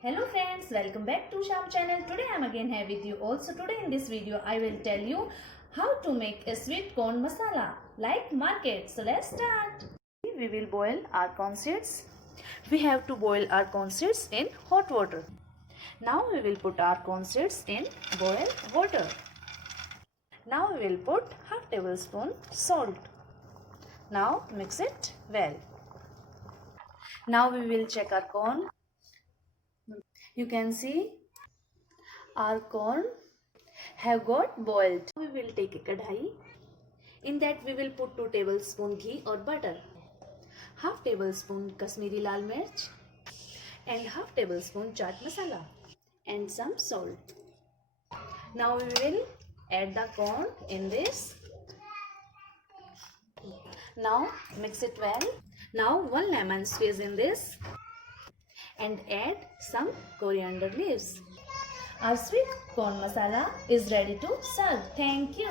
Hello friends, welcome back to Sham channel. Today I am again here with you. Also today in this video I will tell you how to make a sweet corn masala like market. So let's start. We will boil our corn seeds. We have to boil our corn seeds in hot water. Now we will put our corn seeds in boiled water. Now we will put half tablespoon salt. Now mix it well. Now we will check our corn. You can see our corn have got boiled. We will take a kadhai. In that we will put 2 tablespoon ghee or butter, half tablespoon Kashmiri lal mirch and half tablespoon chaat masala and some salt. Now we will add the corn in this. Now mix it well. Now 1 lemon squeeze in this and add some coriander leaves. Our sweet corn masala is ready to serve. Thank you.